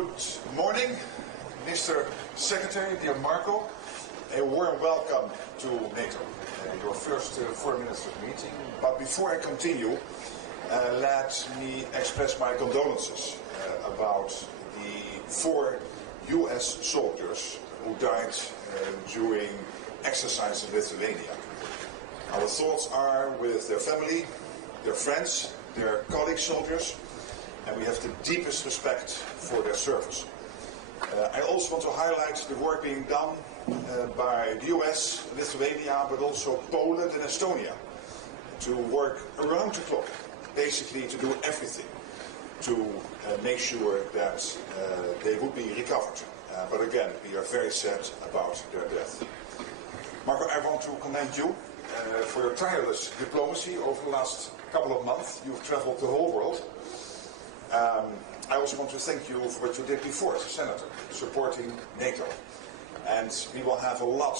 Good morning, Mr. Secretary, dear Marco. A warm welcome to NATO, your first foreign ministers meeting. But before I continue, let me express my condolences about the 4 US soldiers who died during exercises in Lithuania. Our thoughts are with their family, their friends, their colleague soldiers, and we have the deepest respect for their service. I also want to highlight the work being done by the US, Lithuania, but also Poland and Estonia to work around the clock, basically to do everything to make sure that they would be recovered. But again, we are very sad about their death. Marco, I want to commend you for your tireless diplomacy over the last couple of months. You've traveled the whole world. I also want to thank you for what you did before as a senator, supporting NATO. And we will have a lot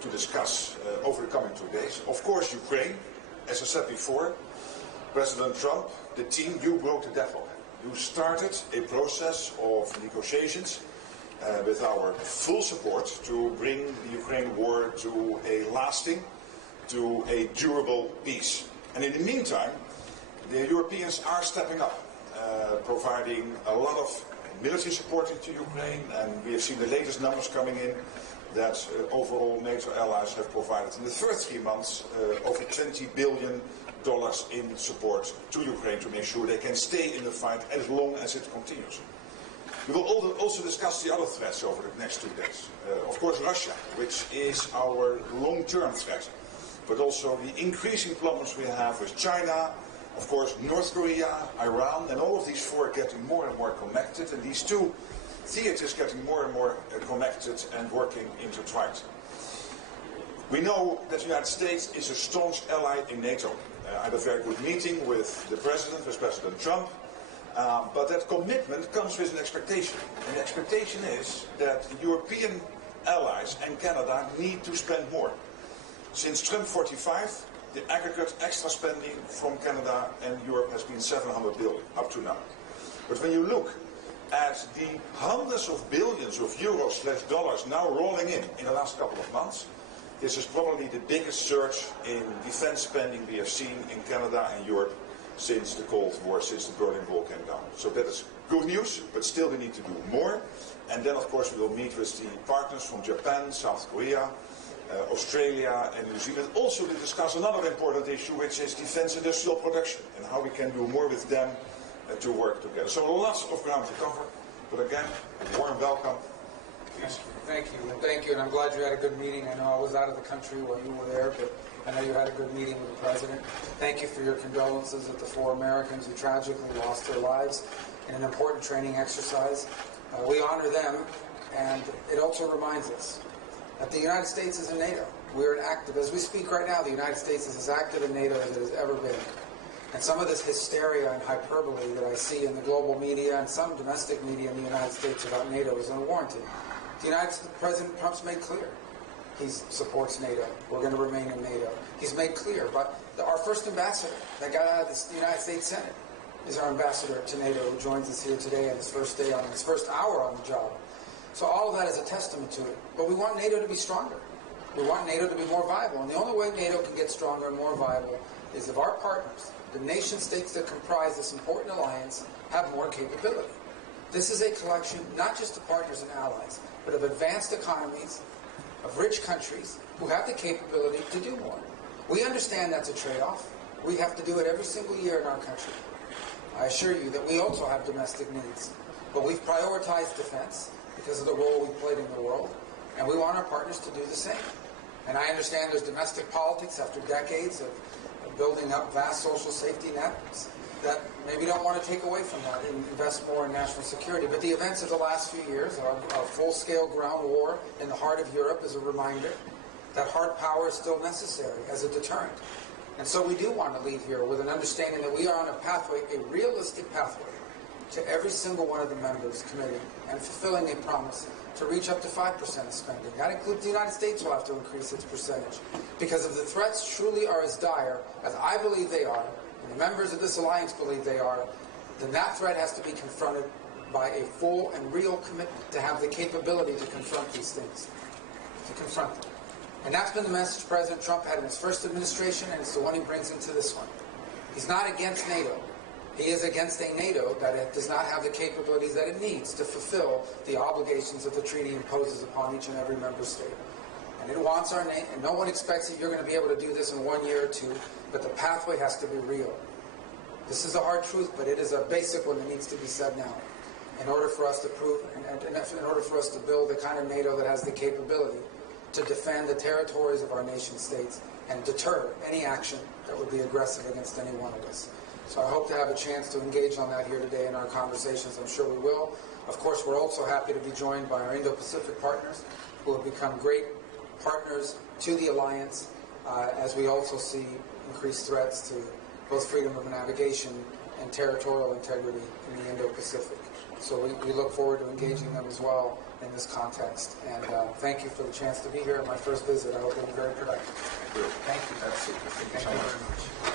to discuss over the coming 2 days. Of course, Ukraine, as I said before, President Trump, the team, you broke the deadlock. You started a process of negotiations with our full support to bring the Ukraine war to a lasting, to a durable peace. And in the meantime, the Europeans are stepping up, providing a lot of military support to Ukraine, and we have seen the latest numbers coming in that overall NATO allies have provided in the first 3 months over $20 billion in support to Ukraine to make sure they can stay in the fight as long as it continues. We will also discuss the other threats over the next 2 days. Of course, Russia, which is our long-term threat, but also the increasing problems we have with China, of course, North Korea, Iran, and all of these 4 are getting more and more connected, and these 2 theaters getting more and more connected and working intertwined. We know that the United States is a staunch ally in NATO. I had a very good meeting with the President, with President Trump, but that commitment comes with an expectation. And the expectation is that European allies and Canada need to spend more. Since Trump 45, the aggregate extra spending from Canada and Europe has been $700 billion up to now. But when you look at the hundreds of billions of euros / dollars now rolling in the last couple of months, this is probably the biggest surge in defense spending we have seen in Canada and Europe since the Cold War, since the Berlin Wall came down. So that is good news, but still we need to do more. And then of course we will meet with the partners from Japan, South Korea, Australia and New Zealand, also to discuss another important issue, which is defense industrial production and how we can do more with them to work together. So lots of ground to cover, but again, a warm welcome. Please. Thank you, and I'm glad you had a good meeting. I know I was out of the country while you were there, but I know you had a good meeting with the President. Thank you for your condolences with the 4 Americans who tragically lost their lives in an important training exercise. We honor them, and it also reminds us that the United States is in NATO. We're active. As we speak right now, the United States is as active in NATO as it has ever been. And some of this hysteria and hyperbole that I see in the global media and some domestic media in the United States about NATO is unwarranted. President Trump's made clear he supports NATO. We're going to remain in NATO. He's made clear, but our first ambassador that got out of the United States Senate is our ambassador to NATO, who joins us here today on his first day, on his first hour on the job. So all of that is a testament to it. But we want NATO to be stronger. We want NATO to be more viable. And the only way NATO can get stronger and more viable is if our partners, the nation states that comprise this important alliance, have more capability. This is a collection not just of partners and allies, but of advanced economies, of rich countries who have the capability to do more. We understand that's a trade-off. We have to do it every single year in our country. I assure you that we also have domestic needs. But we've prioritized defense because of the role we played in the world, and we want our partners to do the same. And I understand there's domestic politics after decades of building up vast social safety nets that maybe don't want to take away from that and invest more in national security. But the events of the last few years, our full-scale ground war in the heart of Europe is a reminder that hard power is still necessary as a deterrent. And so we do want to leave here with an understanding that we are on a pathway, a realistic pathway, to every single one of the members committing and fulfilling a promise to reach up to 5% of spending. That includes the United States will have to increase its percentage. Because if the threats truly are as dire as I believe they are, and the members of this alliance believe they are, then that threat has to be confronted by a full and real commitment to have the capability to confront these things, to confront them. And that's been the message President Trump had in his first administration, and it's the one he brings into this one. He's not against NATO. He is against a NATO that does not have the capabilities that it needs to fulfill the obligations that the treaty imposes upon each and every member state. And it wants our name, and no one expects that you're going to be able to do this in 1 year or two, but the pathway has to be real. This is a hard truth, but it is a basic one that needs to be said now. In order for us to prove, and in order for us to build the kind of NATO that has the capability to defend the territories of our nation states and deter any action that would be aggressive against any one of us. So I hope to have a chance to engage on that here today in our conversations. I'm sure we will. Of course, we're also happy to be joined by our Indo-Pacific partners, who have become great partners to the alliance, as we also see increased threats to both freedom of navigation and territorial integrity in the Indo-Pacific. So we look forward to engaging them as well in this context. And thank you for the chance to be here at my first visit. I hope it was very productive. Thank you. That's super. Thank you so much. Very much.